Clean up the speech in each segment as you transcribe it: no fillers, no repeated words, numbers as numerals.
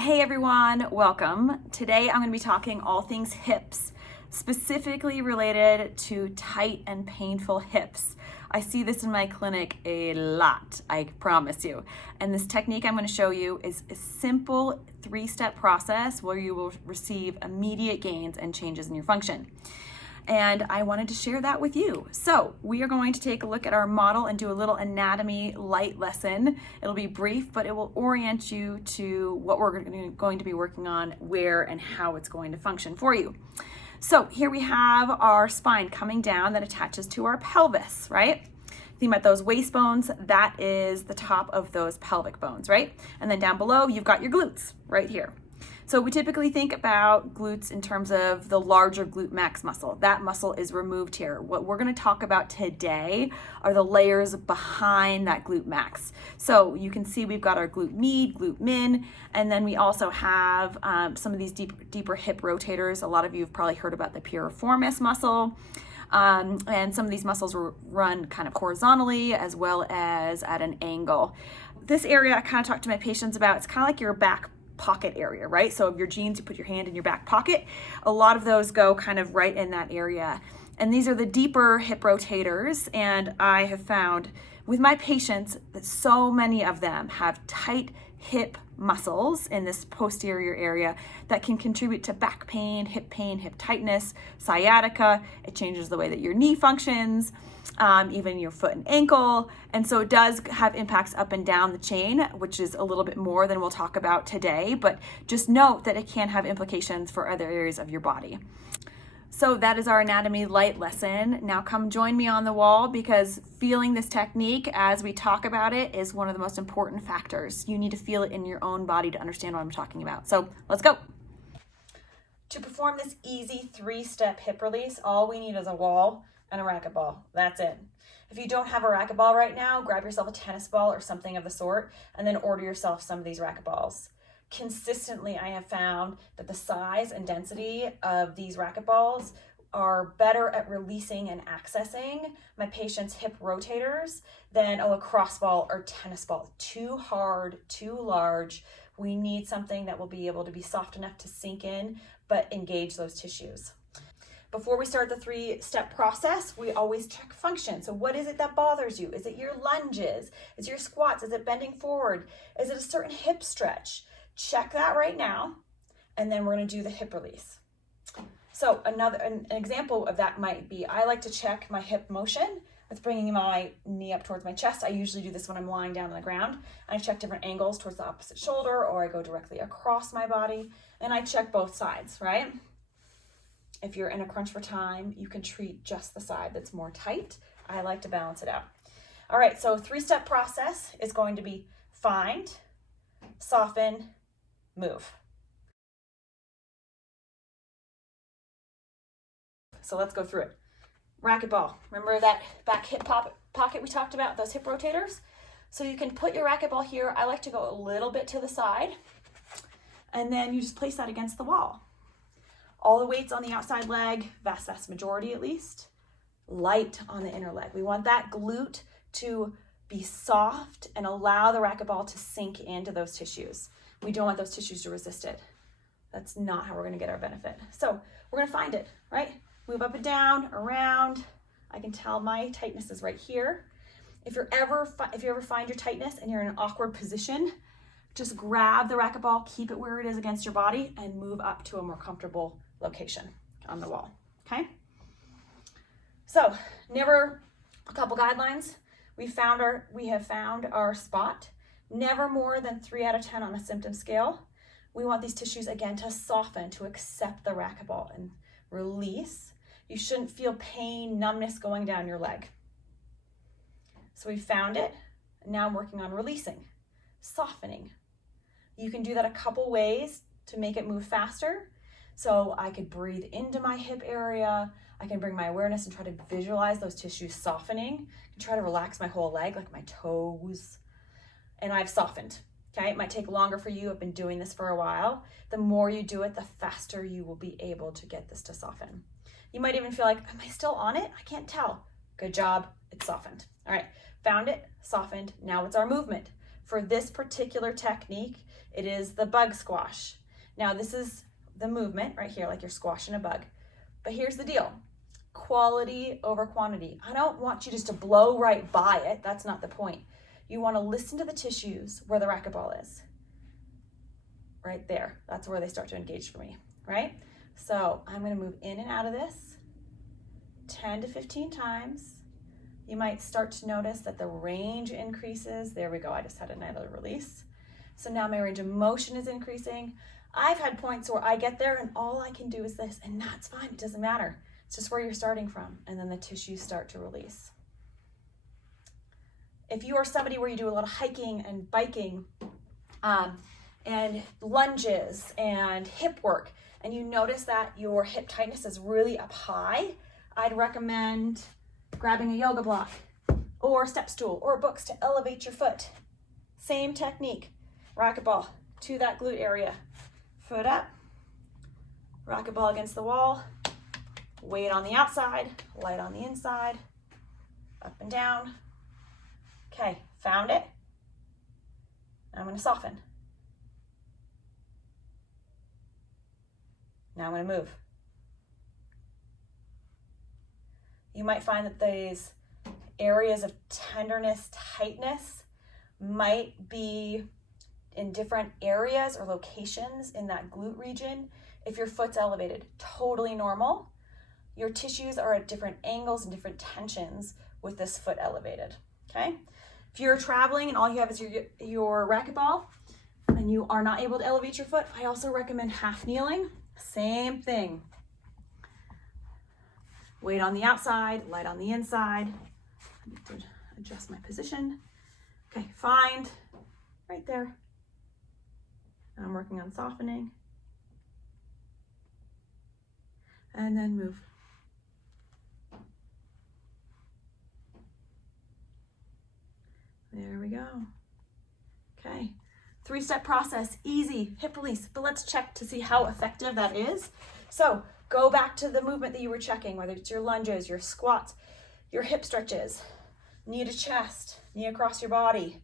Hey everyone, welcome. Today I'm going to be talking all things hips, specifically related to tight and painful hips. I see this in my clinic a lot, I promise you. And this technique I'm going to show you is a simple 3-step process where you will receive immediate gains and changes in your function. And I wanted to share that with you. So we are going to take a look at our model and do a little anatomy light lesson. It'll be brief, but it will orient you to what we're going to be working on, where and how it's going to function for you. So here we have our spine coming down that attaches to our pelvis, right? Think about those waist bones, that is the top of those pelvic bones, right? And then down below, you've got your glutes right here. So we typically think about glutes in terms of the larger glute max muscle. That muscle is removed here. What we're going to talk about today are the layers behind that glute max. So you can see we've got our glute med, glute min, and then we also have some of these deeper hip rotators. A lot of you have probably heard about the piriformis muscle. And some of these muscles run kind of horizontally as well as at an angle. This area I kind of talk to my patients about. It's kind of like your back pocket area, right? So of your jeans, you put your hand in your back pocket. A lot of those go kind of right in that area. And these are the deeper hip rotators. And I have found with my patients that so many of them have tight hip muscles in this posterior area that can contribute to back pain, hip tightness, sciatica. It changes the way that your knee functions, even your foot and ankle. And so it does have impacts up and down the chain, which is a little bit more than we'll talk about today, but just note that it can have implications for other areas of your body. So that is our anatomy light lesson. Now come join me on the wall, because feeling this technique as we talk about it is one of the most important factors. You need to feel it in your own body to understand what I'm talking about. So let's go. To perform this easy 3-step hip release, all we need is a wall and a racquetball. That's it. If you don't have a racquetball right now, grab yourself a tennis ball or something of the sort, and then order yourself some of these racquetballs. Consistently, I have found that the size and density of these racquetballs are better at releasing and accessing my patient's hip rotators than a lacrosse ball or tennis ball. Too hard, too large. We need something that will be able to be soft enough to sink in, but engage those tissues. Before we start the 3-step process, we always check function. So what is it that bothers you? Is it your lunges? Is it your squats? Is it bending forward? Is it a certain hip stretch? Check that right now, and then we're going to do the hip release. So an example of that might be, I like to check my hip motion with bringing my knee up towards my chest. I usually do this when I'm lying down on the ground. I check different angles towards the opposite shoulder, or I go directly across my body, and I check both sides, right? If you're in a crunch for time, you can treat just the side that's more tight. I like to balance it out. All right, so 3-step process is going to be find, soften, move. So let's go through it. Racquetball. Remember that back hip pocket we talked about, those hip rotators? So you can put your racquetball here. I like to go a little bit to the side, and then you just place that against the wall. All the weight's on the outside leg, vast majority at least. Light on the inner leg. We want that glute to be soft and allow the racquetball to sink into those tissues. We don't want those tissues to resist it. That's not how we're going to get our benefit. So we're going to find it, right? Move up and down, around. I can tell my tightness is right here. If you ever find your tightness and you're in an awkward position, just grab the racquetball, keep it where it is against your body, and move up to a more comfortable location on the wall, okay? So a couple guidelines. We have found our spot. Never more than 3 out of 10 on a symptom scale. We want these tissues, again, to soften, to accept the racquetball and release. You shouldn't feel pain, numbness going down your leg. So we found it. Now I'm working on releasing, softening. You can do that a couple ways to make it move faster. So I could breathe into my hip area. I can bring my awareness and try to visualize those tissues softening. I can try to relax my whole leg, like my toes. And I've softened, okay? It might take longer for you. I've been doing this for a while. The more you do it, the faster you will be able to get this to soften. You might even feel like, am I still on it? I can't tell. Good job, it's softened. All right, found it, softened. Now it's our movement. For this particular technique, It is the bug squash. Now this is the movement right here, like you're squashing a bug. But here's the deal. Quality over quantity. I don't want you just to blow right by it. That's not the point. You want to listen to the tissues where the racquetball is. Right there. That's where they start to engage for me, right? So I'm going to move in and out of this 10 to 15 times. You might start to notice that the range increases. There we go. I just had another release. So now my range of motion is increasing. I've had points where I get there and all I can do is this, and that's fine. It doesn't matter. It's just where you're starting from, and then the tissues start to release. If you are somebody where you do a lot of hiking and biking and lunges and hip work, and you notice that your hip tightness is really up high, I'd recommend grabbing a yoga block or step stool or books to elevate your foot. Same technique, racquetball to that glute area. Foot up, racquetball against the wall, weight on the outside, light on the inside, up and down. Okay, found it. Now I'm going to soften. Now I'm going to move. You might find that these areas of tenderness, tightness might be in different areas or locations in that glute region. If your foot's elevated, totally normal. Your tissues are at different angles and different tensions with this foot elevated, okay? If you're traveling and all you have is your racquetball and you are not able to elevate your foot, I also recommend half kneeling. Same thing. Weight on the outside, light on the inside. I need to adjust my position. Okay, find right there. And I'm working on softening. And then move. There we go. Okay, 3-step process, easy, hip release, but let's check to see how effective that is. So go back to the movement that you were checking, whether it's your lunges, your squats, your hip stretches, knee to chest, knee across your body.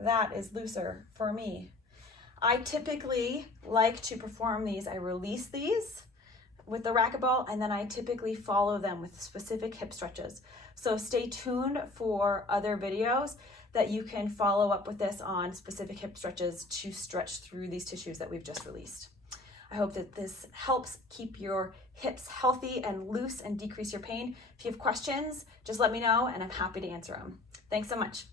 That is looser for me. I typically like to perform these. I release these with the racquetball, and then I typically follow them with specific hip stretches. So stay tuned for other videos that you can follow up with this on specific hip stretches to stretch through these tissues that we've just released. I hope that this helps keep your hips healthy and loose and decrease your pain. If you have questions, just let me know and I'm happy to answer them. Thanks so much.